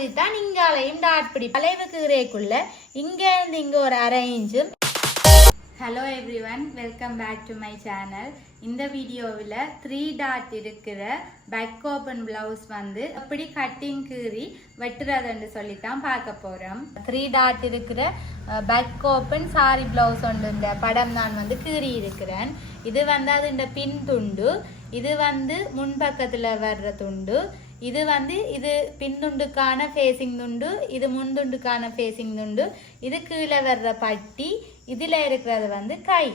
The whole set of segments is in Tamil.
மாதிரி தான் இங்காலையும் டாட் பிடி வளைவு கீரைக்குள்ள இங்கே இருந்து இங்கே ஒரு 1/2 இன்ச்சும். Hello everyone, welcome back to my channel. இந்த வீடியோவில் 3 டாட் இருக்கிற பேக் ஓப்பன் பிளவுஸ் வந்து எப்படி கட்டிங் கீறி வெட்டுறதுன்னு சொல்லித்தான் பார்க்க போகிறோம். 3 டாட் இருக்கிற பேக் ஓப்பன் சாரி பிளவுஸ் ஒன்று இந்த படம் நான் வந்து கீறி இருக்கிறேன். இது வந்து அது இந்த பின் துண்டு, இது வந்து முன்பக்கத்தில் வர்ற துண்டு, இது வந்து இது பின்துண்டுக்கான ஃபேஸிங் துண்டு, இது முன்துண்டுக்கான ஃபேஸிங் துண்டு, இது கீழே வர்ற பட்டி, இதில் இருக்கிறது வந்து கை.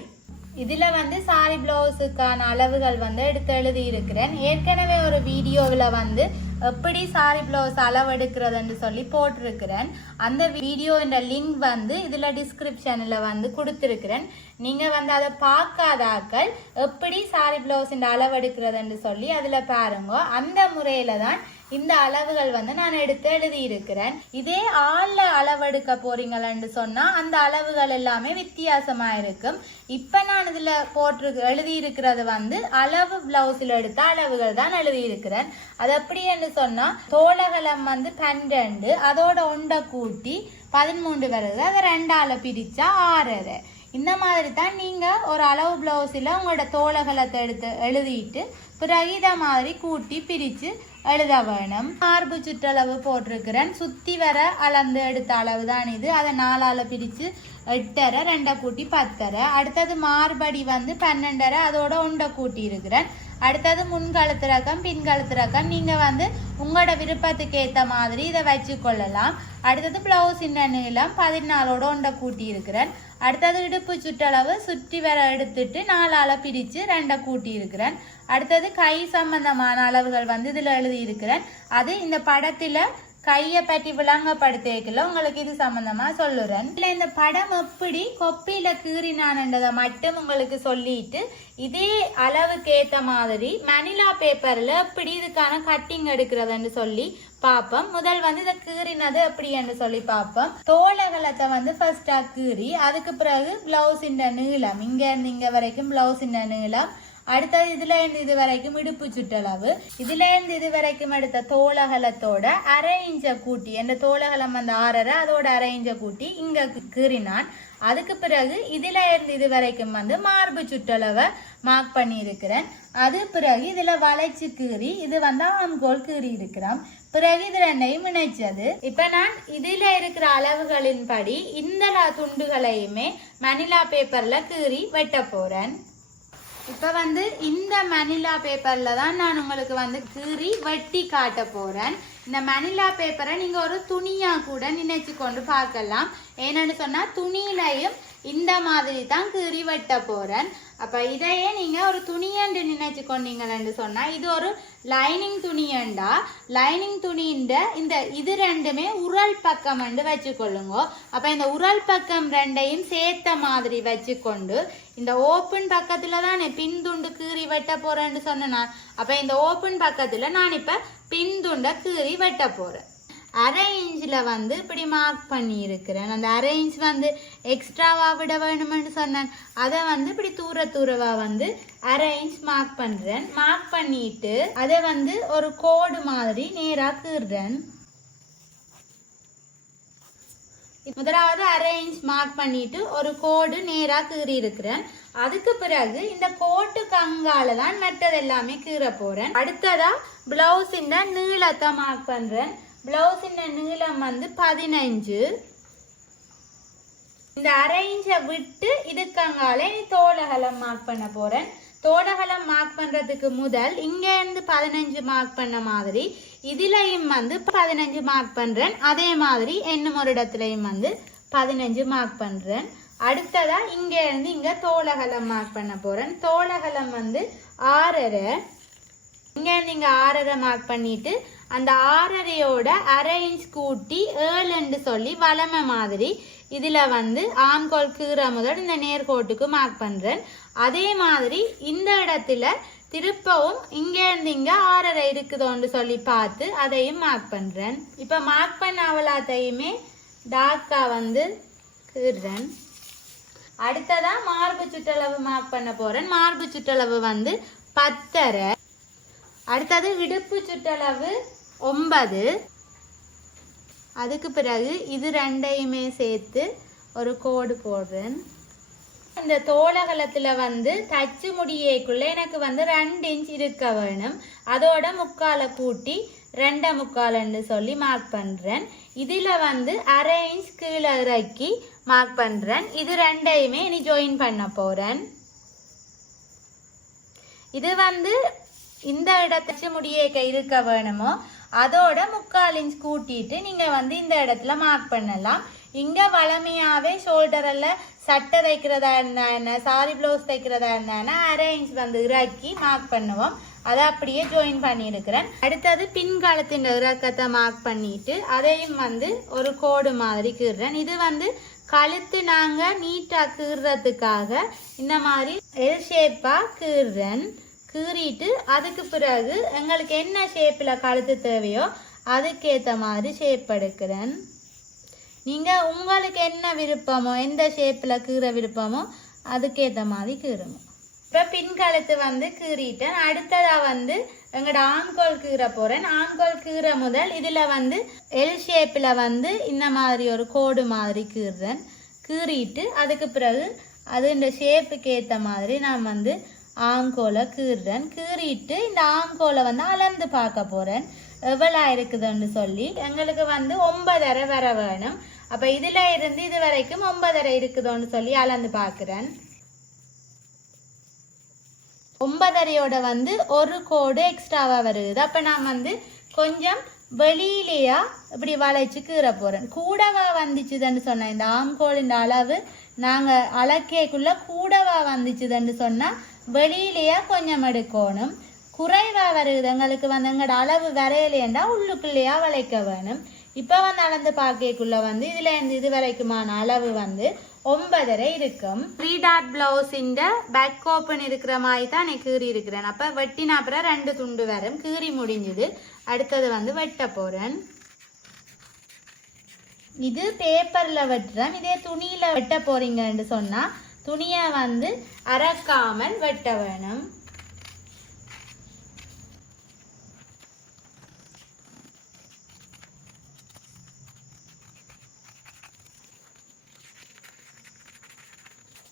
இதில் வந்து சாரி பிளவுஸுக்கான அளவுகள் வந்து எடுத்து எழுதி இருக்கிறேன். ஏற்கனவே ஒரு வீடியோவில் வந்து எப்படி சாரி பிளவுஸ் அளவு எடுக்கிறதுன்னு சொல்லி போட்டிருக்கிறேன். அந்த வீடியோட லிங்க் வந்து இதில் டிஸ்கிரிப்ஷனில் வந்து கொடுத்துருக்கிறேன். நீங்கள் வந்து அதை பார்க்காதாக்கள் எப்படி சாரி பிளவுஸின் அளவு எடுக்கிறதுன்னு சொல்லி அதில் பாருங்க. அந்த முறையில் தான் இந்த அளவுகள் வந்து நான் எடுத்து எழுதி இருக்கிறேன். இதே ஆள்ல அளவெடுக்க போறீங்களன்னு சொன்னா அந்த அளவுகள் எல்லாமே வித்தியாசமா இருக்கும். இப்ப நான் இதுல எழுதி இருக்கிறது வந்து அளவு பிளவுஸ்ல எடுத்த அளவுகள் தான் எழுதி இருக்கிறேன். அது எப்படின்னு சொன்னா தோளகலம் வந்து 12, அதோட ஒன்றை கூட்டி 13 வருது. அதை 2ஆல பிரிச்சா 6. இந்த மாதிரி தான் நீங்க ஒரு அளவு பிளவுஸ்ல உங்களோட தோளகலத்தை எடுத்து எழுதிட்டு பிறகு இதை மாதிரி கூட்டி பிரிச்சு எழுத வேணும். மார்பு சுற்றளவு போட்டிருக்கிறேன். சுத்தி வர அளந்து எடுத்த அளவு தான் இது. அதை 4ஆல பிரிச்சு 8.5, 2 கூட்டி 10.5. அடுத்தது மார்படி வந்து 12.5, அதோட 1 கூட்டி இருக்கிறேன். அடுத்தது முன்கழுத்து ரகம், பின்கழுத்து ரகம், நீங்க வந்து உங்களோட விருப்பத்துக்கு ஏற்ற மாதிரி இதை வச்சு கொள்ளலாம். அடுத்தது பிளவுஸின் நீளம் 14ஓட 1 கூட்டி இருக்கிறேன். அடுத்தது இடுப்பு சுற்றளவு சுற்றி வர எடுத்துட்டு 4ஆல பிரிச்சு 2 கூட்டி இருக்கிறேன். அடுத்தது கை சம்பந்தமான அளவுகள் வந்து இதுல எழுதி இருக்கிறேன். அது இந்த படத்துல கையை பற்றி விளங்கப்படுத்திக்கல உங்களுக்கு இது சம்பந்தமா சொல்லுறேன். இல்ல இந்த படம் எப்படி கொப்பியில கீறினான்றதை மட்டும் உங்களுக்கு சொல்லிட்டு இதே அளவுக்கு ஏத்த மாதிரி மணிலா பேப்பர்ல எப்படி இதுக்கான கட்டிங் எடுக்கிறதுன்னு சொல்லி பார்ப்போம். முதல் வந்து இதை கீறினது எப்படின்னு சொல்லி பார்ப்போம். தோளகலத்தை வந்து ஃபர்ஸ்டா கீறி அதுக்கு பிறகு பிளவுஸின் நீளம் இங்க இருந்து இங்க வரைக்கும் பிளவுஸின் நீளம், அடுத்தது இதுல இருந்து இது வரைக்கும் இடுப்பு சுற்றளவு, இதுல இருந்து இது வரைக்கும் எடுத்த தோளகலத்தோட 1/2 இன்ச்சை கூட்டி, இந்த தோளகலம் வந்து 6.5, அதோட 1/2 இன்ச்சை கூட்டி இங்க கீறினான். அதுக்கு பிறகு இதுல இருந்து இது வரைக்கும் வந்து மார்பு சுற்றளவை மார்க் பண்ணி இருக்கிறேன். அது பிறகு இதுல வளைச்சு கீறி இது வந்து ஆம்கோல் கீறி இருக்கிறோம். பிறகு இது 2ஐயும் இணைச்சது. இப்ப நான் இதுல இருக்கிற அளவுகளின் படி இந்த துண்டுகளையுமே மணிலா பேப்பர்ல கீறி வெட்ட போறேன். இப்ப வந்து இந்த மணிலா பேப்பர்ல தான் நான் உங்களுக்கு வந்து கீறி வெட்டி காட்ட போறேன். இந்த மணிலா பேப்பரை நீங்க ஒரு துணியா கூட நினைச்சு கொண்டு பார்க்கலாம். ஏன்னு சொன்னா துணியிலையும் இந்த மாதிரி தான் கீறி வெட்ட போறேன். அப்ப இதையே நீங்க ஒரு துணியண்டு நினைச்சு கொண்டீங்கன்னு சொன்னா இது ஒரு லைனிங் துணியண்டா, லைனிங் துணின்ற இந்த இது 2மே உரல் பக்கம் வந்து வச்சுக்கொள்ளுங்க. அப்ப இந்த உரல் பக்கம் 2ஐயும் சேர்த்த மாதிரி வச்சுக்கொண்டு இந்த ஓப்பன் பக்கத்துல தானே பின்துண்டு கீறி வெட்ட போறேன்னு சொன்னா, அப்ப இந்த ஓப்பன் பக்கத்துல நான் இப்ப பின்துண்ட கீறி வெட்ட போறேன். 1/2 இன்ச்ல வந்து இப்படி மார்க் பண்ணி இருக்கிறேன். அந்த 1/2 இன்ச் வந்து எக்ஸ்ட்ராவா விட வேணும்னு சொன்னேன். அதை வந்து இப்படி தூரவா வந்து 1/2 இன்ச் மார்க் பண்றேன். மார்க் பண்ணிட்டு அதை வந்து ஒரு கோடு மாதிரி நேரா கீறுறேன். முதலாவது 1/2 இன்ச் மார்க் பண்ணிட்டு ஒரு கோடு நேரா கீறி இருக்கிறேன். அதுக்கு பிறகு இந்த கோட்டுக்கு அங்கால தான் மற்றது எல்லாமே கீற போறேன். அடுத்ததா பிளவுஸின் நீளத்தை மார்க் பண்றேன். பிளவுஸின் நீளம் வந்து 15. இந்த 1/2 இன்ச்சை விட்டு இதுக்கு அங்கால தோளகலம் மார்க் பண்ண போறேன். தோளகலம் மார்க் பண்றதுக்கு முதல் இங்க இருந்து 15 மார்க் பண்ண மாதிரி இதுலயும் வந்து 15 மார்க் பண்றேன். அதே மாதிரி இன்னும் ஒரு இடத்துலயும் வந்து 15 மார்க் பண்றேன். அடுத்ததா இங்க இருந்து இங்க தோளகலம் மார்க் பண்ண போறேன். தோளகலம் வந்து 6.5. இங்க இருந்து இங்க 6.5 மார்க் பண்ணிட்டு அந்த 6.5யோட 1/2 இன்ச் கூட்டி 7 சொல்லி வளமை மாதிரி இதுல வந்து ஆம்கோல் கீற முதல் இந்த நேர்கோட்டுக்கு மார்க் பண்றேன். அதே மாதிரி இந்த இடத்துல திருப்பவும் இங்க இருந்து இங்க 6.5 இருக்குதோன்னு சொல்லி பார்த்து அதையும் மார்க் பண்றேன். இப்ப மார்க் பண்ண அவளாத்தையுமே டார்க்கா வந்து கீறேன். அடுத்ததா மார்பு சுற்றளவு மார்க் பண்ண போறேன். மார்பு சுற்றளவு வந்து 10.5. அடுத்தது இடுப்பு சுற்றளவு 9. அதுக்கு பிறகு இது ரெண்டையுமே சேர்த்து ஒரு கோடு போடுறேன். இந்த தோளகலத்தில் வந்து தச்சு முடியக்குள்ள எனக்கு வந்து 2 இன்ச் இருக்க வேணும். அதோட முக்காலை கூட்டி 2 முக்கால்னு சொல்லி மார்க் பண்ணுறேன். இதில் வந்து 1/2 இன்ச் கீழே இறக்கி மார்க் பண்ணுறேன். இது ரெண்டையுமே இனி ஜாயின் பண்ண போகிறேன். இது வந்து இந்த இடத்துக்கு முடியேக்க இருக்க வேணுமோ அதோட 1/4 இன்ச் கூட்டிட்டு நீங்கள் வந்து இந்த இடத்துல மார்க் பண்ணலாம். இங்கே வளமையாகவே ஷோல்டரில் சட்டை தைக்கிறதா இருந்தா என்ன, சாரி ப்ளவுஸ் தைக்கிறதா இருந்தான்னா 1/2 இன்ச் வந்து இறக்கி மார்க் பண்ணுவோம். அதை அப்படியே ஜாயின் பண்ணியிருக்கிறேன். அடுத்தது பின்காலத்தின் இறக்கத்தை மார்க் பண்ணிட்டு அதையும் வந்து ஒரு கோடு மாதிரி கீறுறேன். இது வந்து கழுத்து நாங்கள் நீட்டாக கீறுறதுக்காக இந்த மாதிரி எல் ஷேப்பாக கீறுறேன். கீறிட்டு அதுக்கு பிறகு எங்களுக்கு என்ன ஷேப்பில் கழுத்து தேவையோ அதுக்கேற்ற மாதிரி ஷேப் எடுக்கிறேன். நீங்கள் உங்களுக்கு என்ன விருப்பமோ எந்த ஷேப்பில் கீற விருப்பமோ அதுக்கேற்ற மாதிரி கீறுங்க. இப்போ பின்கழுத்து வந்து கீறிட்டேன். அடுத்ததாக வந்து எங்களோட ஆண்கோல் கீற போகிறேன். ஆண்கோல் கீற முதல் இதில் வந்து எல் ஷேப்பில் வந்து இந்த மாதிரி ஒரு கோடு மாதிரி கீறுறேன். கீறிட்டு அதுக்கு பிறகு அது இந்த ஷேப்புக்கு ஏற்ற மாதிரி நான் வந்து ஆங்கோலை கீறுறேன். கீறிட்டு இந்த ஆங்கோலை வந்து அளந்து பார்க்க போகிறேன் எவ்வளோ இருக்குதுன்னு சொல்லி. எங்களுக்கு வந்து 9.5 வர வேணும். அப்போ இதில் இருந்து இது வரைக்கும் 9.5 இருக்குதோன்னு சொல்லி அளந்து பார்க்குறேன். 9.5யோட வந்து ஒரு கோடு எக்ஸ்ட்ராவாக வருது. அப்போ நான் வந்து கொஞ்சம் வெளியிலேயா இப்படி வளைச்சு கீற போகிறேன். கூடவா வந்துச்சுதுன்னு சொன்னேன். இந்த ஆம்கோலின் அளவு நாங்கள் அளக்கேக்குள்ள கூடவா வந்துச்சுதுன்னு சொன்னால் வெளியிலேயே கொஞ்சம் எடுக்கணும். குறைவாக வருது எங்களுக்கு வந்து எங்களோட அளவு வரையிலேண்டா உள்ளுக்குள்ளேயா வளைக்க வேணும். இப்போ வந்து அளந்து பார்க்கக்குள்ள வந்து இதில் இருந்து இது வரைக்குமான அளவு வந்து 9.5 இருக்கும். 3 டாட் பிளவுஸின் பேக் ஓப்பன் இருக்கிற மாதிரி தான் நான் கீறி இருக்கிறேன். அப்போ வெட்டினா அப்புறம் 2 துண்டு வரும். கீறி முடிஞ்சுது. அடுத்தது வந்து வெட்ட போகிறேன். இது பேப்பரில் வெட்டுறேன். இதே துணியில் வெட்ட போறீங்கன்னு சொன்னால் துணியை வந்து அரைக்காமல் வெட்ட வேணும்.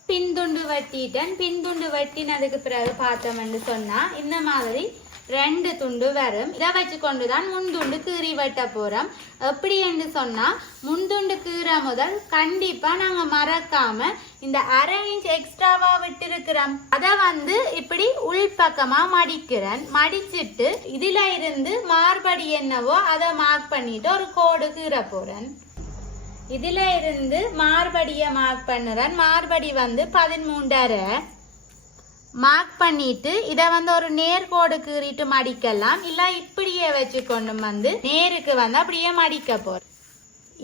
பின்துண்டு வெட்டிட்டேன். பின்துண்டு வெட்டினதுக்கு பிறகு பார்த்தோம்னு சொன்னா இந்த மாதிரி 2 துண்டு வரும். இதை வச்சு கொண்டுதான் முன்துண்டு கீறி வெட்ட போறோம். எப்படி என்று சொன்னா முன்துண்டு கீற முதல் கண்டிப்பா நாங்க மறக்காம இந்த 1/2 இன்ச் எக்ஸ்ட்ராவா விட்டிருக்கிறோம். அதை வந்து இப்படி உள்பக்கமா மடிக்கிறேன். மடிச்சிட்டு இதுல இருந்து மார்படி என்னவோ அதை மார்க் பண்ணிட்டு ஒரு கோடு கீற போறேன். இதுல இருந்து மார்படியை மார்க் பண்ணுறேன். மார்படி வந்து 13.5 மார்க் பண்ணிட்டு இதை வந்து ஒரு நேர்கோடு கீறிட்டு மடிக்கலாம். இல்லை இப்படியே வச்சு கொண்டு வந்து நேருக்கு வந்து அப்படியே மடிக்க போறோம்.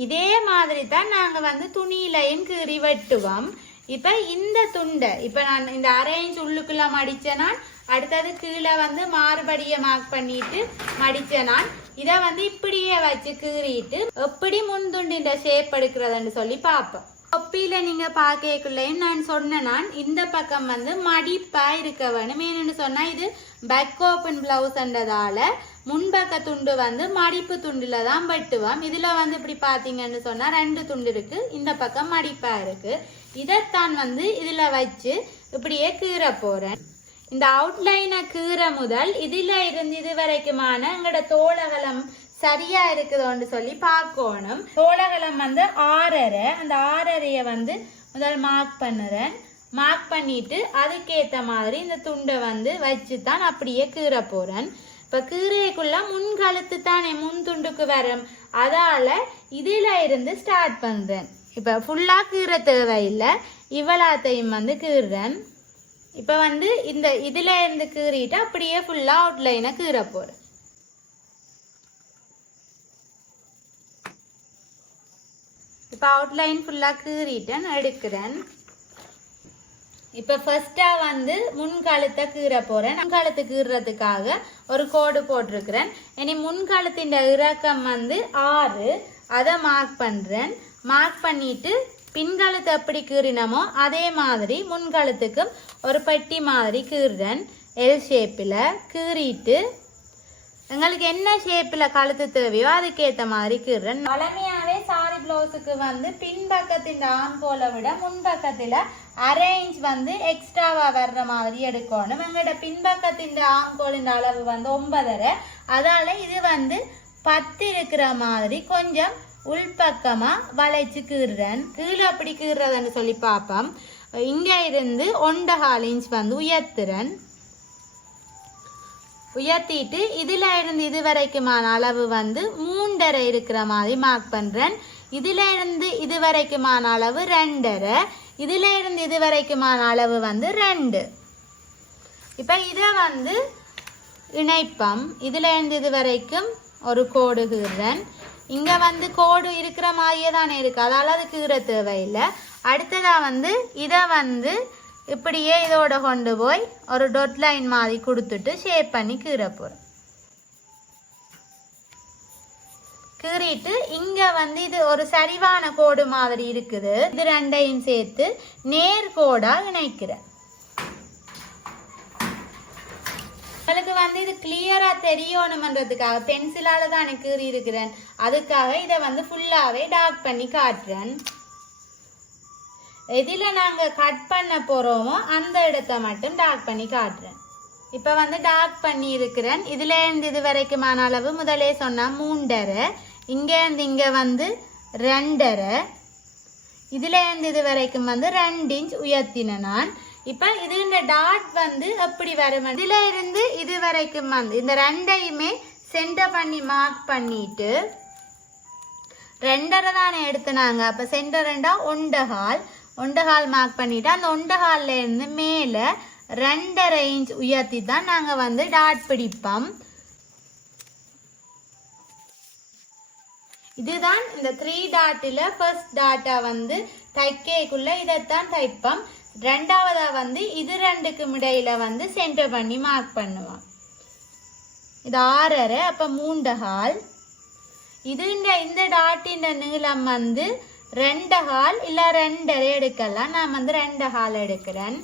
இதே மாதிரி தான் நாங்கள் வந்து துணியிலையும் கீறி வெட்டுவோம். இப்போ இந்த துண்டை இப்போ நான் இந்த 1/2 இன்ச் உள்ளுக்குள்ள மடிச்சேனா அடுத்தது கீழே வந்து மார்படியை மார்க் பண்ணிட்டு மடிச்சேனா இதை வந்து இப்படியே வச்சு கீறிட்டு எப்படி முன்துண்டின் ஷேப் எடுக்கிறதுன்னு சொல்லி பார்ப்போம். கொப்பியில நீங்க பார்க்கக்குள்ளேயும் நான் சொன்னேன் இந்த பக்கம் வந்து மடிப்பா இருக்க வேணும். ஏன்னு சொன்னா இது பேக் ஓப்பன் பிளவுஸ்ன்றதால முன்பக்க துண்டு வந்து மடிப்பு துண்டுல தான் வெட்டுவோம். இதுல வந்து இப்படி பாத்தீங்கன்னு சொன்னா 2 துண்டு இருக்கு. இந்த பக்கம் மடிப்பா இருக்கு. இதைத்தான் வந்து இதுல வச்சு இப்படியே கீற போறேன். இந்த அவுட்லைனை கீற முதல் இதுல இருந்து இது வரைக்குமான எங்களோட தோளகலம் சரியா இருக்குதோன்னு சொல்லி பார்க்கணும். தோளகலம் வந்து 6.5. அந்த 6.5 வந்து முதல் மார்க் பண்ணுறேன். மார்க் பண்ணிட்டு அதுக்கேற்ற மாதிரி இந்த துண்டை வந்து வச்சு தான் அப்படியே கீற போறேன். இப்போ கீரைக்குள்ள முன்கழுத்து தானே முன் துண்டுக்கு வரும். அதால இதுல இருந்து ஸ்டார்ட் பண்றேன். இப்போ ஃபுல்லா கீற தேவையில்லை. இவ்வளத்தையும் வந்து கீறுறேன். இப்போ வந்து இந்த இதுல இருந்து கீறிட்டு அப்படியே ஃபுல்லா அவுட்லைனை கீற போறேன். இப்போ அவுட்லைன் ஃபுல்லா கீறிட்டேன் எடுக்கிறேன். இப்போ ஃபர்ஸ்டா வந்து முன்கழுத்தை கீற போறேன். முன்கழுத்து கீறுறதுக்காக ஒரு கோடு போட்டிருக்கிறேன். இனி முன்கழுத்தின் இறக்கம் வந்து 6. அதை மார்க் பண்றேன். மார்க் பண்ணிட்டு பின்கழுத்து எப்படி கீறினமோ அதே மாதிரி முன்கழுத்துக்கும் ஒரு பெட்டி மாதிரி கீறுறேன். எல் ஷேப்பில் கீறிட்டு எங்களுக்கு என்ன ஷேப்பில் கழுத்து தேவையோ அதுக்கேற்ற மாதிரி கீறேன். பழமையாகவே சாரி ப்ளவுஸுக்கு வந்து பின்பக்கத்தின் ஆம்போலை விட முன்பக்கத்தில் அரேஞ்ச் வந்து எக்ஸ்ட்ராவாக வர்ற மாதிரி எடுக்கணும். எங்களோட பின்பக்கத்தின் ஆம்போலின் அளவு வந்து 9.5, அதால் இது வந்து 10 இருக்கிற மாதிரி கொஞ்சம் உள்பக்கமாக வளைச்சு கீறுறேன். கீழே அப்படி கீறுறதுன்னு சொல்லி பார்ப்போம். இங்கே இருந்து 1.25 இன்ச் வந்து உயர்த்துறேன். உயர்த்திட்டு இதில் இருந்து இது வரைக்குமான அளவு வந்து 3.5 இருக்கிற மாதிரி மார்க் பண்ணுறேன். இதில் இருந்து இது வரைக்குமான அளவு 2.5, இதில் இருந்து இது வரைக்குமான அளவு வந்து 2. இப்போ இதை வந்து இணைப்பம். இதில் இருந்து இது வரைக்கும் ஒரு கோடு கீறுறேன். இங்கே வந்து கோடு இருக்கிற மாதிரியே தானே இருக்குது, அதால் அது கீற தேவையில்லை. அடுத்ததாக வந்து இதை வந்து இப்படியே இதோட கொண்டு போய் ஒரு டொட் லைன் மாதிரி கொடுத்துட்டு ஷேப் பண்ணி கீற போகிறேன். கீறிட்டு இங்கே வந்து இது ஒரு சரிவான கோடு மாதிரி இருக்குது, இது ரெண்டையும் சேர்த்து நேர்கோடாக இணைக்கிறேன். உங்களுக்கு வந்து இது கிளியராக தெரியணுமன்றதுக்காக பென்சிலால் தான் எனக்கு கீறி இருக்கிறேன். அதுக்காக இதை வந்து ஃபுல்லாகவே டார்க் பண்ணி காட்டுறேன். எதில் நாங்கள் கட் பண்ண போகிறோமோ அந்த இடத்த மட்டும் டார்க் பண்ணி காட்டுறேன். இப்போ வந்து டார்க் பண்ணி இருக்கிறேன். இதுலேருந்து இது வரைக்குமான அளவு முதலே சொன்னால் 3.5, இங்கேருந்து இங்கே வந்து 2.5, இதுலேருந்து இது வரைக்கும் வந்து 2 இன்ச் உயர்த்தினேன் நான். இப்போ இது இந்த டாட் வந்து எப்படி வரும், இதில் இருந்து இது வரைக்கும் வந்து இந்த ரெண்டையுமே சென்டர் பண்ணி மார்க் பண்ணிட்டு 2.5 தானே எடுத்துனாங்க. அப்போ சென்டர் 1.25 மார்க் பண்ணிட்டு அந்த 1.25 இருந்து மேலே 2.5 இன்ச் உயர்த்தி தான் நாங்கள் வந்து டாட் பிடிப்போம். இதுதான் இந்த 3 டாட்டில் ஃபர்ஸ்ட் டாட்டா வந்து தைக்கக்குள்ள இதைத்தான் தைப்போம். ரெண்டாவதாக வந்து இது ரெண்டுக்கும் இடையில வந்து சென்டர் பண்ணி மார்க் பண்ணுவோம். இது 6.5, அப்போ 3.25. இது இந்த டாட்டின் நீளம் வந்து 2.25 இல்லை 2.5 எடுக்கலாம். நான் வந்து 2.25 எடுக்கிறேன்.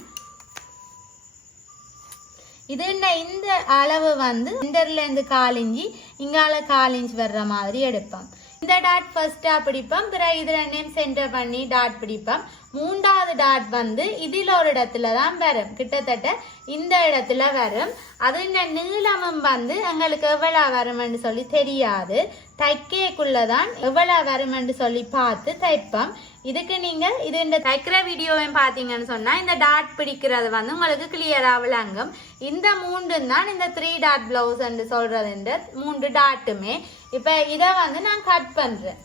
இது இந்த அளவு வந்து சென்டர்லேருந்து 1/4 இன்ச்சு இங்கால 1/4 இன்ச் வர்ற மாதிரி எடுப்போம். இந்த டாட் ஃபர்ஸ்ட்டாக பிடிப்போம், பிறகு இது ரெண்டையும் சென்டர் பண்ணி டாட் பிடிப்போம். 3வது டாட் வந்து இதில் ஒரு இடத்துல தான் வரும், கிட்டத்தட்ட இந்த இடத்துல வரும். அது இந்த நீளமும் வந்து எங்களுக்கு எவ்வளோ வருமென்று சொல்லி தெரியாது, தைக்கக்குள்ள தான் எவ்வளோ வருமென்று சொல்லி பார்த்து தைப்போம். இதுக்கு நீங்கள் இது இந்த தைக்கிற வீடியோவையும் பார்த்தீங்கன்னு சொன்னால் இந்த டாட் பிடிக்கிறது வந்து உங்களுக்கு கிளியராக விளங்கும். இந்த 3 தான் இந்த 3 டாட் பிளவுஸ் என்று சொல்கிறது, இந்த 3 டாட்டுமே. இப்போ இதை வந்து நான் கட் பண்ணுறேன்.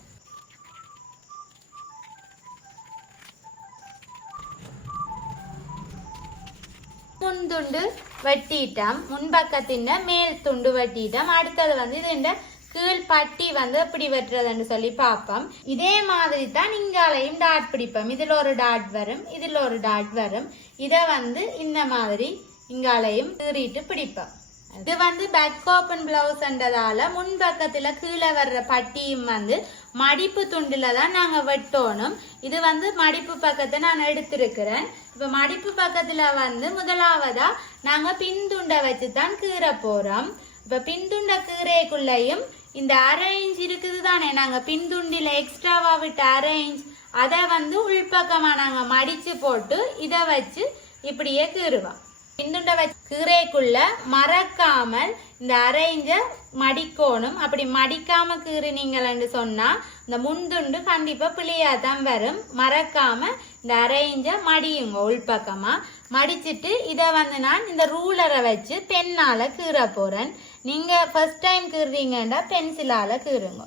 முன்துண்டு வெட்டிட்டோம், முன்பக்கத்தின் மேல் துண்டு வெட்டிட்டோம். அடுத்தது வந்து இது இந்த கீழ் பட்டி வந்து எப்படி வெட்டுறதுன்னு சொல்லி பார்ப்போம். இதே மாதிரி தான் இங்காலையும் டாட் பிடிப்போம். இதில் ஒரு டாட் வரும், இதில் ஒரு டாட் வரும். இதை வந்து இந்த மாதிரி இங்காலையும் கீறிட்டு பிடிப்போம். இது வந்து பேக் ஓப்பன் பிளவுஸ்ன்றதால முன்பக்கத்தில் கீழே வர்ற பட்டியும் வந்து மடிப்பு துண்டில் தான் நாங்கள் வெட்டணும். இது வந்து மடிப்பு பக்கத்தை நான் எடுத்திருக்கிறேன். இப்போ மடிப்பு பக்கத்தில் வந்து முதலாவதா நாங்கள் பின்துண்டை வச்சு தான் கீற போகிறோம். இப்போ பின்துண்டை கீரைக்குள்ளேயும் இந்த 1/2 இன்ச் இருக்குது தானே, நாங்கள் பின்துண்டில் எக்ஸ்ட்ராவா விட்டு 1/2 இன்ச் அதை வந்து உள்பக்கமாக நாங்கள் மடித்து போட்டு இதை வச்சு இப்படியே கீறுவோம். பின்துண்டை வச்சு கீரைக்குள்ள மறக்காமல் இந்த 1/2 இன்ச்சை மடிக்கணும். அப்படி மடிக்காம கீறினீங்கன்னு சொன்னா இந்த முன்துண்டு கண்டிப்பா பிள்ளையா தான் வரும். மறக்காம இந்த 1/2 இன்ச்சை மடியுங்க உள்பக்கமா. மடிச்சுட்டு இதை வந்து நான் இந்த ரூலரை வச்சு பெண்ணால கீற போறேன். நீங்க ஃபர்ஸ்ட் டைம் கீறுறீங்கன்னா பென்சிலால கீறுங்க.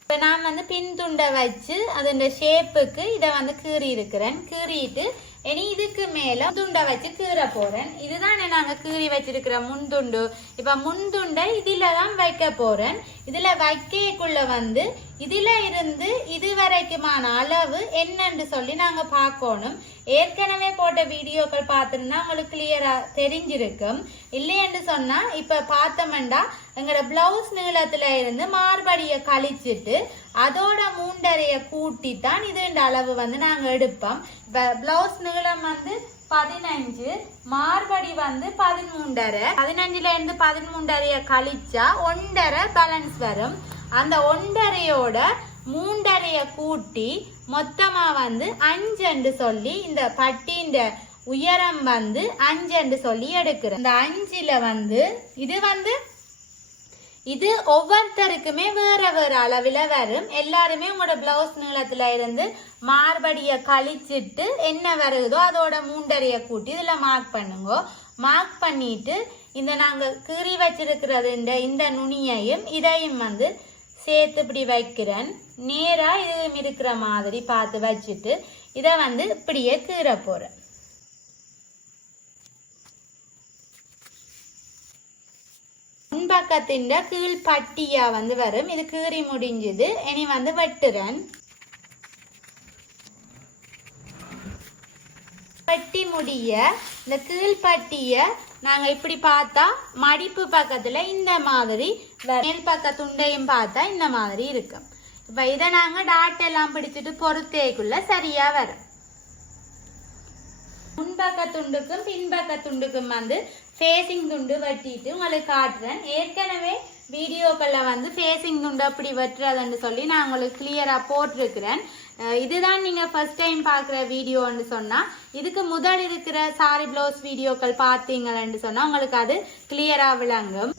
இப்போ நான் வந்து பின்துண்டை வச்சு அதோட ஷேப்புக்கு இதை வந்து கீறி இருக்கிறேன். கீறிட்டு இனி இதுக்கு மேலே துண்டை வச்சு கீற போகிறேன். இதுதானே நாங்கள் கீறி வச்சிருக்கிற முன்துண்டு. இப்போ முன்துண்டை இதில் தான் வைக்க போகிறேன். இதில் வைக்கக்குள்ள வந்து இதில் இருந்து இது வரைக்குமான அளவு என்னன்னு சொல்லி நாங்கள் பார்க்கணும். ஏற்கனவே போட்ட வீடியோக்கள் பார்த்துருந்தா உங்களுக்கு கிளியராக தெரிஞ்சிருக்கும். இல்லைன்னு சொன்னால் இப்போ பார்த்தோம்னா எங்களோட பிளவுஸ் நீளத்தில் இருந்து மார்படியை கழிச்சிட்டு அதோட 3/2 கூட்டி தான் இது அளவு வந்து நாங்கள் எடுப்போம். இப்போ பிளவுஸ் நீளம் வந்து 15, மார்படி வந்து 13.5. 15ல இருந்து 13.5 கழிச்சா 1.5 பேலன்ஸ் வரும். அந்த 1.5யோட 3.5 கூட்டி மொத்தமா வந்து 5 என்று சொல்லி இந்த பட்டியின் உயரம் வந்து 5 என்று சொல்லி எடுக்கிறேன். இந்த 5ல வந்து இது ஒவ்வொருத்தருக்குமே வேற வேற அளவில் வரும். எல்லாருமே உங்களோட பிளவுஸ் நீளத்துல இருந்து மார்படியை கழிச்சிட்டு என்ன வருதோ அதோட 3.5 கூட்டி இதுல மார்க் பண்ணுங்க. மார்க் பண்ணிட்டு இந்த நாங்க கீறி வச்சிருக்கிறது இந்த நுனியையும் இதையும் வந்து சேர்த்து இப்படி வைக்கிறேன். நேரா இதுவும் இருக்கிற மாதிரி பார்த்து வச்சுட்டு இதை வந்து இப்படியே கீற போறேன். முன்பக்கத்தின் கீழ் பட்டியா வந்து வரும். இது கீறி முடிஞ்சது. இனி வந்து வெட்டுறேன். பட்டி முடிய இந்த கீழ் பட்டிய நாங்க இப்படி பார்த்தா மடிப்பு பக்கத்துல இந்த மாதிரி மேல் பக்க துண்டையும் பார்த்தா இந்த மாதிரி இருக்கும். இப்ப இதை நாங்க டாட் எல்லாம் பிடிச்சிட்டு பொறுத்தேக்குள்ள சரியா வரும். முன்பக்க துண்டுக்கும் பின்பக்க துண்டுக்கும் வந்து ஃபேசிங் துண்டு வெட்டிட்டு உங்களுக்கு காட்டுறேன். ஏற்கனவே வீடியோக்கள்ல வந்து ஃபேசிங் துண்டு அப்படி வெட்டுறதுன்னு சொல்லி நான் உங்களுக்கு கிளியரா போட்டிருக்கிறேன். இதுதான் நீங்க ஃபர்ஸ்ட் டைம் பார்க்குற வீடியோன்னு சொன்னா இதுக்கு முதல் இருக்கிற சாரி பிளவுஸ் வீடியோக்கள் பார்த்தீங்கன்னு சொன்னா உங்களுக்கு அது கிளியரா விளங்கும்.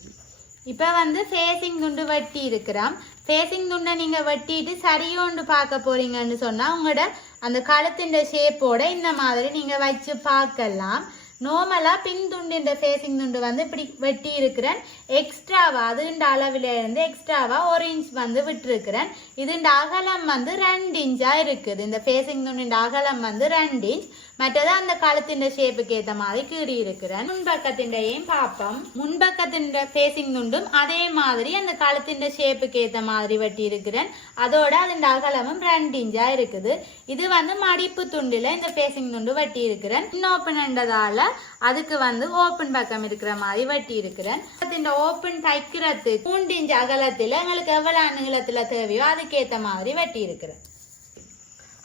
இப்ப வந்து ஃபேசிங் துண்டு வெட்டி இருக்கிறோம். ஃபேசிங் துண்டை நீங்க வெட்டிட்டு சரியோண்டு பார்க்க போறீங்கன்னு சொன்னா உங்களோட அந்த கழுத்தின் ஷேப்போட இந்த மாதிரி நீங்க வச்சு பார்க்கலாம். நார்மலா பின் துண்டு ஃபேசிங் துண்டு வந்து இப்படி வெட்டி இருக்கிறேன். எக்ஸ்ட்ராவா அதுண்ட அளவில இருந்து எக்ஸ்ட்ராவா 1 இன்ச் வந்து விட்டுருக்கிறேன். இதுண்ட அகலம் வந்து 2 இன்ச்சா இருக்குது. இந்த ஃபேசிங் துண்டு அகலம் வந்து 2 இன்ச். மற்றது அந்த கழுத்தின் ஷேப்புக்கு ஏற்ற மாதிரி கீறி இருக்கிறேன். முன்பக்கத்தின்டையும் பார்ப்போம். முன்பக்கத்தின் ஃபேசிங் துண்டும் அதே மாதிரி அந்த கழுத்தின் ஷேப்புக்கு ஏற்ற மாதிரி வெட்டி இருக்கிறேன். அதோட அதன் அகலமும் 2 இன்ச்சா இருக்குது. இது வந்து மடிப்பு துண்டுல இந்த ஃபேசிங் துண்டு வெட்டி இருக்கிறேன். ஓப்பன்ன்றதால அதுக்கு வந்து ஓப்பன் பக்கம் இருக்கிற மாதிரி வெட்டி இருக்கிறேன். இந்த ஓப்பன் தைக்கிறது 3 இன்ச் அகலத்துல எங்களுக்கு எவ்வளவு நீளத்துல தேவையோ அதுக்கேற்ற மாதிரி வெட்டி இருக்கிறேன்.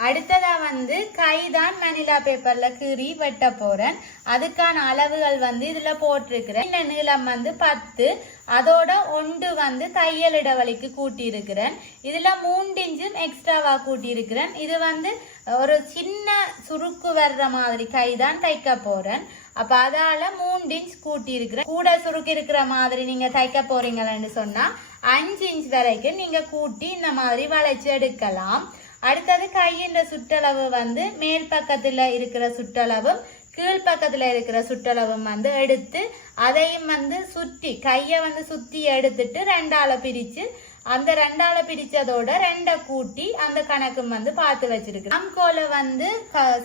அடுத்ததா வந்து கைதான் மணிலா பேப்பர்ல கீறி வெட்ட போறேன். அதுக்கான அளவுகள் வந்து இதுல போட்டிருக்கிறேன். இந்த நீளம் வந்து 10. அதோட 1 வந்து தையல் இடைவெளிக்கு கூட்டி இருக்கிறேன். இதுல 3 இன்ச்சும் எக்ஸ்ட்ராவா கூட்டி இருக்கிறேன். இது வந்து ஒரு சின்ன சுருக்கு வர்ற மாதிரி கைதான் தைக்க போறேன். அப்ப அதால 3 இன்ச் கூட்டி இருக்கிறேன். கூட சுருக்கு இருக்கிற மாதிரி நீங்க தைக்க போறீங்கன்னு சொன்னா 5 இன்ச் வரைக்கும் நீங்க கூட்டி இந்த மாதிரி வளைச்சு எடுக்கலாம். அடுத்தது கையின் சுற்றளவு வந்து மேல் பக்கத்துல இருக்கிற சுற்றளவும் கீழ் பக்கத்துல இருக்கிற சுற்றளவும் வந்து எடுத்து அதையும் வந்து சுற்றி கையை வந்து சுத்தி எடுத்துட்டு 2ஆல பிரிச்சு அந்த 2ஆல பிரிச்சதோட 2 கூட்டி அந்த கணக்கும் வந்து பார்த்து வச்சிருக்கேன். ஆம்கோல வந்து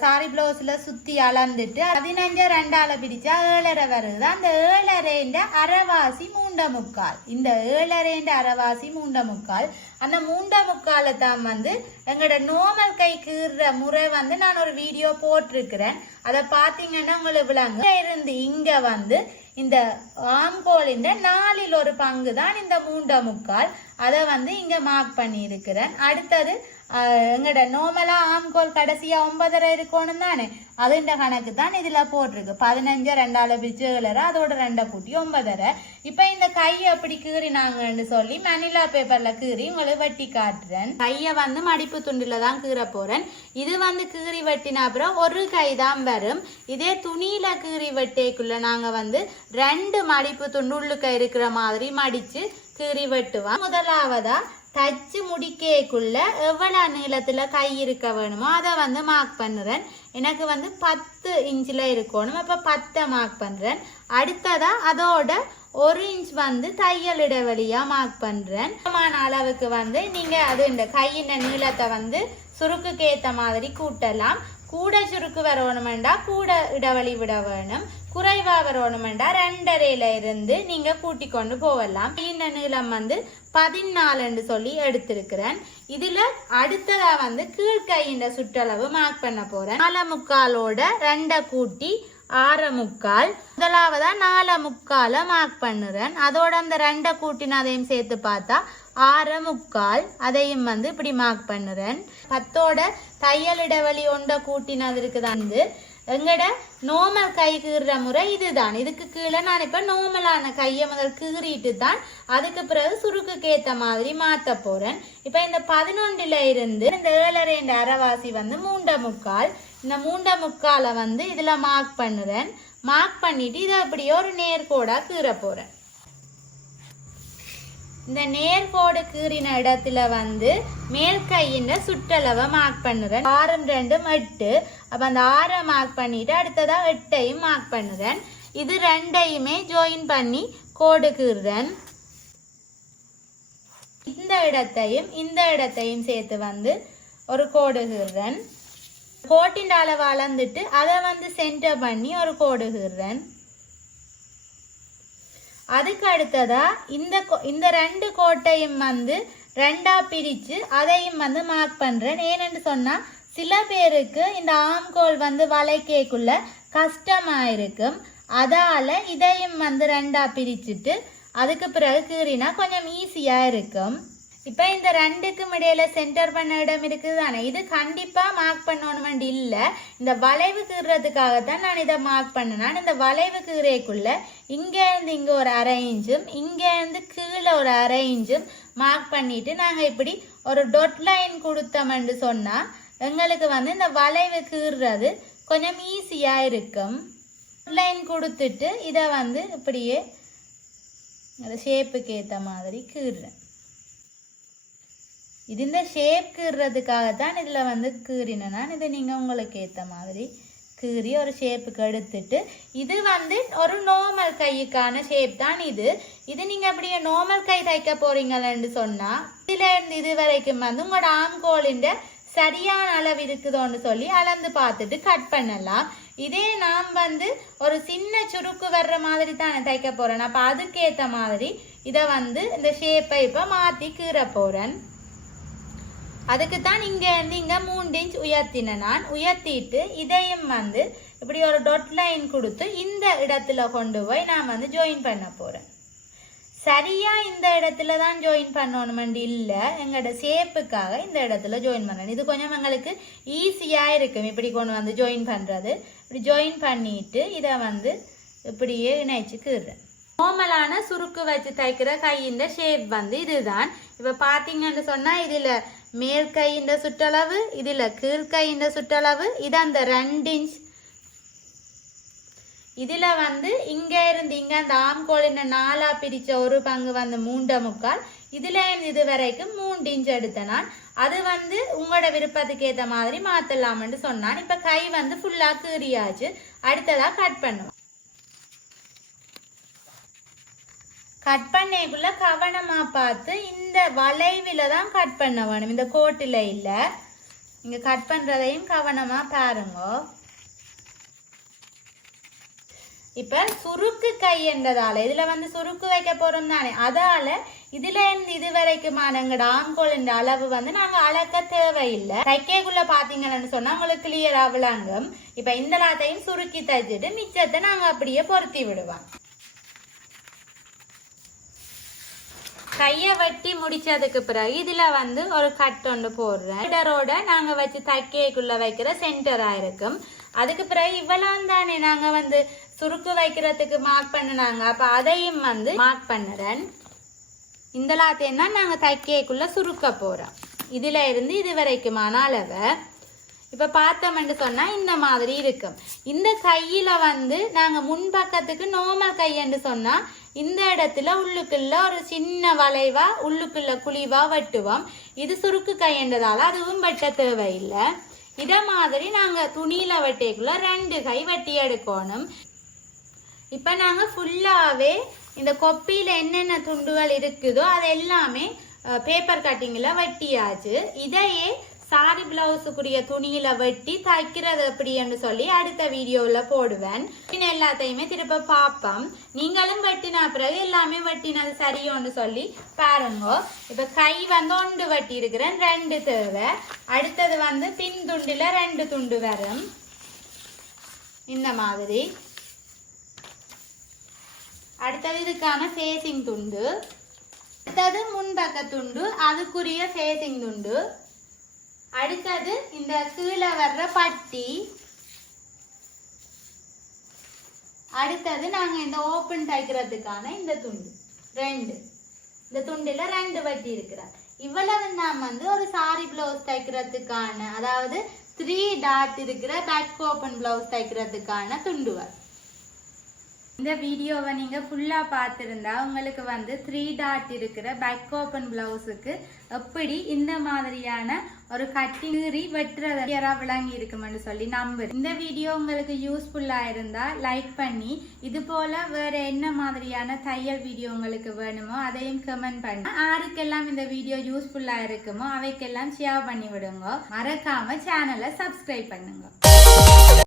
சாரி பிளவுஸ்ல சுத்தி அளந்துட்டு 15 2ஆல பிரிச்சா 7.5 வருது. அந்த 7.5 அரைவாசி 3.25. இந்த 7.5 அரைவாசி 3.25. அந்த 3.25 தான் வந்து எங்களோட நார்மல் கை கீறுற முறை வந்து நான் ஒரு வீடியோ போட்டிருக்கிறேன். அதை பார்த்தீங்கன்னா உங்களுக்கு விளங்கும். இருந்து இங்க வந்து இந்த ஆம்கோலின் 4ல் 1 பங்கு தான் இந்த 3.25. அதை வந்து இங்க மார்க் பண்ணி இருக்கிறேன். அடுத்தது எங்கட நார்மலா ஆம்கோல் கடைசியா 9.5 இருக்கணும் தானே, அது இந்த கணக்கு தான் இதுல போட்டிருக்கு. 15 2ஆல பிரிச்சு 7.5 அதோட 2 கூட்டி 9.5. இப்ப இந்த கையை அப்படி கீறினாங்கன்னு சொல்லி மணிலா பேப்பர்ல கீறி உங்களுக்கு வெட்டி காட்டுறேன். கையை வந்து மடிப்பு துண்டுல தான் கீற போறேன். இது வந்து கீறி வெட்டின அப்புறம் ஒரு கை தான் வரும். இதே துணியில கீறி வெட்டேக்குள்ள நாங்க வந்து 2 மடிப்பு துண்டு உள்ளுக்க இருக்கிற மாதிரி மடிச்சு கீறி வெட்டுவோம். முதலாவதா தச்சு முடிக்கக்குள்ள எவ்வளவு நீளத்துல கை இருக்க வேணுமோ அதை வந்து மார்க் பண்ணுறேன். எனக்கு வந்து 10 இன்ச்சில் இருக்கணும். அப்போ 10 மார்க் பண்ணுறேன். அடுத்ததா அதோட 1 இன்ச் வந்து தையல் இடைவெளியா மார்க் பண்ணுறேன். அளவுக்கு வந்து நீங்க அது இந்த கையின் நீளத்தை வந்து சுருக்குக்கு ஏற்ற மாதிரி கூட்டலாம். கூட சுருக்கு வரணுமெண்டா கூட இடைவெளி விட வேணும். குறைவா வரணுமெண்டா 2.5 இருந்து நீங்க கூட்டி கொண்டு போகலாம். இந்த நீளம் வந்து 14 சொல்லி எடுத்திருக்கிறேன். இதுல அடுத்ததா வந்து கீழ்கையின் சுற்றளவு மார்க் பண்ண போறேன். 4.25 2 கூட்டி 6.25. முதலாவதா 4.25 மார்க் பண்ணுறேன். அதோட அந்த 2 கூட்டினதையும் சேர்த்து பார்த்தா 6.25. அதையும் வந்து இப்படி மார்க் பண்ணுறேன். 10ஓட தையல் இடைவெளி 1 கூட்டினது இருக்குதான் வந்து எங்கட நார்மல் கை கீறுற முறை இதுதான். இதுக்கு கீழே நான் இப்போ நார்மலான கையை முதல் கீறிட்டு தான் அதுக்கு பிறகு சுருக்குக்கு ஏற்ற மாதிரி மாற்ற போகிறேன். இப்போ இந்த 11ல் இருந்து இந்த 7.5 அரைவாசி வந்து 3.25. இந்த 3.25 வந்து இதில் மார்க் பண்ணுறேன். மார்க் பண்ணிட்டு இதை அப்படியே ஒரு நேர்கோடாக கீற போகிறேன். இந்த நேர்கோடு கீறின இடத்துல வந்து மேல் கையின் சுற்றளவை மார்க் பண்ணுறேன். 6 2 8. அப்போ அந்த 6 மார்க் பண்ணிட்டு அடுத்ததாக 8ஐயும் மார்க் பண்ணுறேன். இது ரெண்டையுமே ஜாயின் பண்ணி கோடு கீறுறேன். இந்த இடத்தையும் சேர்த்து வந்து ஒரு கோடு கீறுறேன். கோட்டின் அளவு அளந்துட்டு அதை வந்து சென்டர் பண்ணி ஒரு கோடு கீறுறேன். அதுக்கு அடுத்ததா இந்த 2 கோட்டையும் வந்து 2ஆ பிரித்து அதையும் வந்து மார்க் பண்ணுறேன். ஏன்னு சொன்னால் சில பேருக்கு இந்த ஆம்கோல் வந்து வளைக்கக்குள்ள கஷ்டமாக இருக்கும். அதால் இதையும் வந்து 2ஆ பிரிச்சுட்டு அதுக்கு பிறகு கீறினா கொஞ்சம் ஈஸியாக இருக்கும். இப்போ இந்த 2க்கும் இடையில சென்டர் பண்ண இடம் இருக்குது தானே, இது கண்டிப்பாக மார்க் பண்ணணுமெண்டு இல்லை. இந்த வளைவு கீறுறதுக்காகத்தான் நான் இதை மார்க் பண்ணினேன். இந்த வளைவு கீறைக்குள்ள இங்கேருந்து இங்கே ஒரு 1/2 இன்ச்சும் இங்கேருந்து கீழே ஒரு 1/2 இன்ச்சும் மார்க் பண்ணிட்டு நாங்கள் இப்படி ஒரு டொட் லைன் கொடுத்தோம்னு சொன்னால் எங்களுக்கு வந்து இந்த வளைவு கீறுறது கொஞ்சம் ஈஸியாக இருக்கும். டொட் லைன் கொடுத்துட்டு இதை வந்து இப்படியே ஷேப்புக்கு ஏற்ற மாதிரி கீறுறேன். இது இந்த ஷேப் கீறுறதுக்காகத்தான் இதில் வந்து கீறினேன் நான். இதை நீங்கள் உங்களுக்கு ஏற்ற மாதிரி கீறி ஒரு ஷேப்புக்கு எடுத்துட்டு இது வந்து ஒரு நார்மல் கைக்கான ஷேப் தான் இது. நீங்கள் அப்படியே நார்மல் கை தைக்க போறீங்களன்னு சொன்னால் இதுலேருந்து இது வரைக்கும் வந்து உங்களோட ஆம்கோலின் சரியான அளவு இருக்குதோன்னு சொல்லி அளந்து பார்த்துட்டு கட் பண்ணலாம். இதே நாம் வந்து ஒரு சின்ன சுருக்கு வர்ற மாதிரி தானே தைக்க போகிறேன். அப்போ அதுக்கேற்ற மாதிரி இதை வந்து இந்த ஷேப்பை இப்போ மாற்றி கீற போகிறேன். அதுக்கு தான் இங்கேருந்து இங்கே 3 இன்ச் உயர்த்தினேன். நான் உயர்த்திட்டு இதையும் வந்து இப்படி ஒரு டொட் லைன் கொடுத்து இந்த இடத்துல கொண்டு போய் நான் வந்து ஜாயின் பண்ண போகிறேன். சரியாக இந்த இடத்துல தான் ஜாயின் பண்ணணுமெண்டு இல்லை, எங்களோட ஷேப்புக்காக இந்த இடத்துல ஜாயின் பண்ணணும். இது கொஞ்சம் எங்களுக்கு ஈஸியாக இருக்கும் இப்படி கொண்டு வந்து ஜாயின் பண்ணுறது. இப்படி ஜாயின் பண்ணிட்டு இதை வந்து இப்படியே இணைச்சு கீறுறேன். நார்மலான சுருக்கு வச்சு தைக்கிற கையின் ஷேப் வந்து இதுதான். இப்போ பார்த்தீங்கன்னு சொன்னால் இதில் மேல் கையின் சுற்றளவு, இதில் கீழ்கையின் சுற்றளவு, இது அந்த 2 இன்ச். இதில் வந்து இங்கே இருந்து இங்கே அந்த ஆம்கோலின் 4ஆ பிரித்த ஒரு பங்கு வந்து 3.25. இதில் இது வரைக்கும் 3 இன்ச் எடுத்தேன் நான். அது வந்து உங்களோட விருப்பத்துக்கு ஏற்ற மாதிரி மாற்றலாம்னு சொன்னான். இப்போ கை வந்து ஃபுல்லாக கீறியாச்சு. அடுத்ததாக கட் பண்ணுவோம். கட் பண்ணக்குள்ள கவனமாக பார்த்து இந்த வளைவில் தான் கட் பண்ண வேணும், இந்த கோட்டில் இல்லை. இங்கே கட் பண்ணுறதையும் கவனமாக பாருங்க. இப்போ சுருக்கு கை என்றதால இதில் வந்து சுருக்கு வைக்க போகிறோம் தானே, அதால் இதில் இருந்து இது வரைக்குமான எங்களோட ஆம்கோலின் அளவு வந்து நாங்கள் அளக்க தேவையில்லை. தைக்கக்குள்ளே பார்த்தீங்கன்னு சொன்னால் உங்களுக்கு கிளியராக விளங்கும். இப்போ இந்த எல்லாத்தையும் சுருக்கி தைச்சிட்டு மிச்சத்தை நாங்கள் அப்படியே பொருத்தி விடுவோம். கையை வெட்டி முடிச்சதுக்கு பிறகு இதில் வந்து ஒரு கட் ஒன்று போடுறேன். சென்டரோட நாங்கள் வச்சு தைக்கைக்குள்ளே வைக்கிற சென்டராக இருக்கும். அதுக்கு பிறகு இவ்வளவு தானே நாங்கள் வந்து சுருக்கு வைக்கிறதுக்கு மார்க் பண்ணினாங்க. அப்போ அதையும் வந்து மார்க் பண்ணுறேன். இந்த எல்லாத்தையும் தான் நாங்கள் தைக்கைக்குள்ளே சுருக்க போகிறோம். இதில் இருந்து இது வரைக்குமான அளவை இப்போ பார்த்தோம்னு சொன்னால் இந்த மாதிரி இருக்கும். இந்த கையில் வந்து நாங்கள் முன்பக்கத்துக்கு நார்மல் கைன்னு சொன்னால் இந்த இடத்துல உள்ளுக்குள்ள ஒரு சின்ன வளைவா உள்ளுக்குள்ள குழிவா வெட்டுவோம். இது சுருக்கு கைன்றதால அதுவும் வெட்ட தேவையில்லை. இதை மாதிரி நாங்கள் துணியில் வெட்டிக்குள்ள 2 கை வெட்டி எடுக்கணும். இப்போ நாங்கள் ஃபுல்லாகவே இந்த கொப்பியில் என்னென்ன துண்டுகள் இருக்குதோ அது எல்லாமே பேப்பர் கட்டிங்கில் வெட்டியாச்சு. இதையே சாரி பிளவுஸுக்குரிய துணியில வெட்டி தைக்கிறது எப்படின்னு சொல்லி அடுத்த வீடியோவில் போடுவேன். எல்லாத்தையுமே திருப்ப பார்ப்போம். நீங்களும் வெட்டினா பிறகு எல்லாமே வெட்டினது சரியோன்னு சொல்லி பாருங்க. இப்போ கை வந்து 1 வெட்டி இருக்கிறேன், 2 தேவை. அடுத்தது வந்து பின் துண்டில் 2 துண்டு வரும் இந்த மாதிரி. அடுத்தது இதுக்கான ஃபேசிங் துண்டு, அடுத்தது முன்பக்க துண்டு, அதுக்குரிய ஃபேசிங் துண்டு. அடுத்தது இந்த கீழே வர்ற பட்டி, அடுத்தது நாங்க இந்த ஓப்பன் தைக்கிறதுக்கான இந்த துண்டு 2 இந்த துண்டுல 2 வட்டி இருக்கிறேன். இவ்வளவு நாம் வந்து ஒரு சாரி பிளவுஸ் தைக்கிறதுக்கான அதாவது 3 டாட் இருக்கிற பேக் ஓப்பன் பிளவுஸ் தைக்கிறதுக்கான துண்டுவர். இந்த வீடியோவை நீங்க ஃபுல்லா பார்த்திருந்தா உங்களுக்கு வந்து 3 டாட் இருக்கிற பேக் ஓப்பன் பிளவுஸுக்கு எப்படி இந்த மாதிரியான ஒரு கட்டிங் வெட்டுறதா விளங்கி இருக்குமென்னு சொல்லி நம்புறேன். இந்த வீடியோ உங்களுக்கு யூஸ்ஃபுல்லா இருந்தா லைக் பண்ணி இது போல வேற என்ன மாதிரியான தையல் வீடியோ உங்களுக்கு வேணுமோ அதையும் கமெண்ட் பண்ணி யாருக்கெல்லாம் இந்த வீடியோ யூஸ்ஃபுல்லா இருக்குமோ அவைக்கெல்லாம் ஷேர் பண்ணி விடுங்க. மறக்காம சேனலை சப்ஸ்கிரைப் பண்ணுங்க.